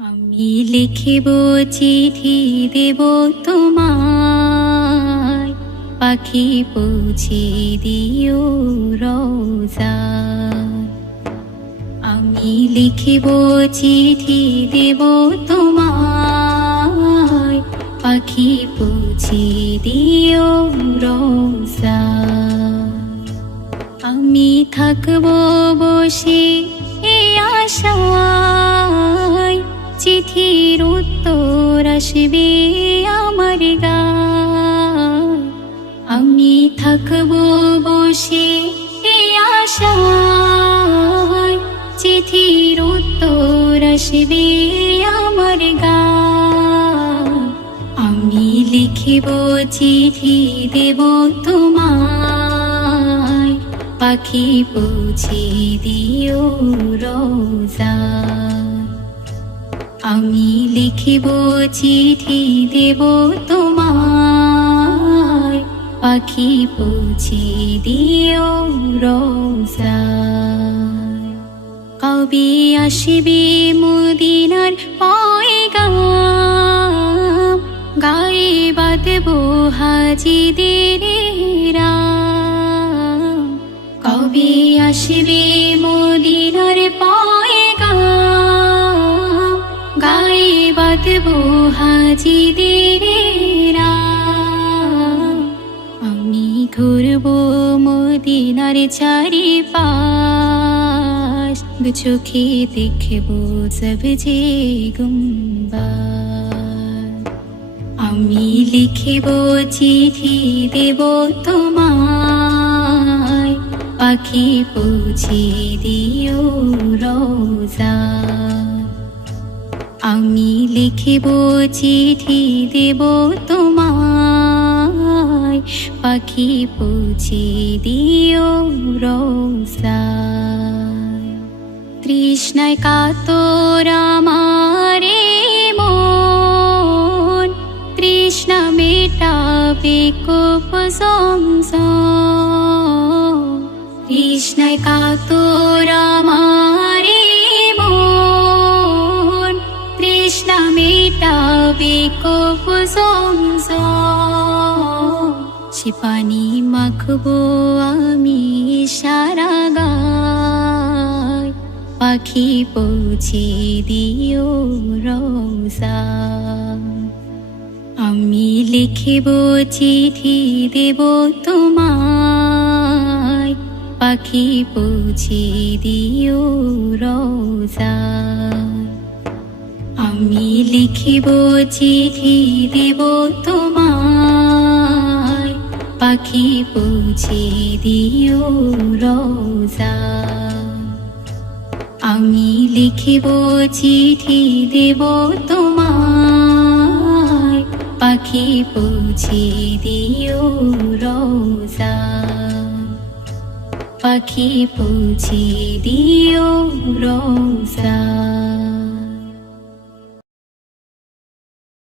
আমি লিখিব চিঠি দেব তোমায়, পাখি পৌঁছে দিও রোজায়। আমি লিখিব চিঠি দেব তোমায়, পাখি পৌঁছে দিও রোজায়। আমি থাকব বসে এই আশায়, চিঠির উত্তর আসবে আমার গায়। আমি থাকব বসে এই আশায়, চিঠির উত্তর আসবে আমার গায়। আমি লিখিব চিঠি দেব তোমায়, পাখি পৌঁছে দিও রোজায়। আমি লিখিব চিঠি দেব তোমায়, পাখি পৌঁছে দিও রোজায়। কবে আসবে মদিনার পয়গাম, গায়ে বাঁধব হাজিদের রাম। কবে আসবে মদিনার পয়গাম, গায়ে বাঁধব হাজিদের রাম। আমি ঘুরব মদিনার চারিপাশ, দু চোখে দেখব সবজে গুম্বাদ। আমি লিখিব চিঠি দেব তোমায়, পাখি পৌঁছে দিও রোজায়। আমি লিখিব চিঠি দেব তোমায়, পাখি পৌঁছে দিও রোজায়। তৃষ্ণায় কাতর আমার মন, তৃষ্ণা মেটাবে কূপ জমজম। তৃষ্ণায় কাতর আমার মন, তৃষ্ণা মেটাবে কূপ জমজম। সে পানি মাখবো আমি সারা গায়, পাখি পৌঁছে দিও রোজায়। আমি লিখিব চিঠি দেব তোমায়, পাখি পৌঁছে দিও রোজায়। আমি লিখিব চিঠি দেব তোমায়, পাখি পৌঁছে দিও রোজায়। আমি লিখিব চিঠি দেব তোমায়, পাখি পৌঁছে দিও রোজায়। পাখি পৌঁছে দিও রোজায়।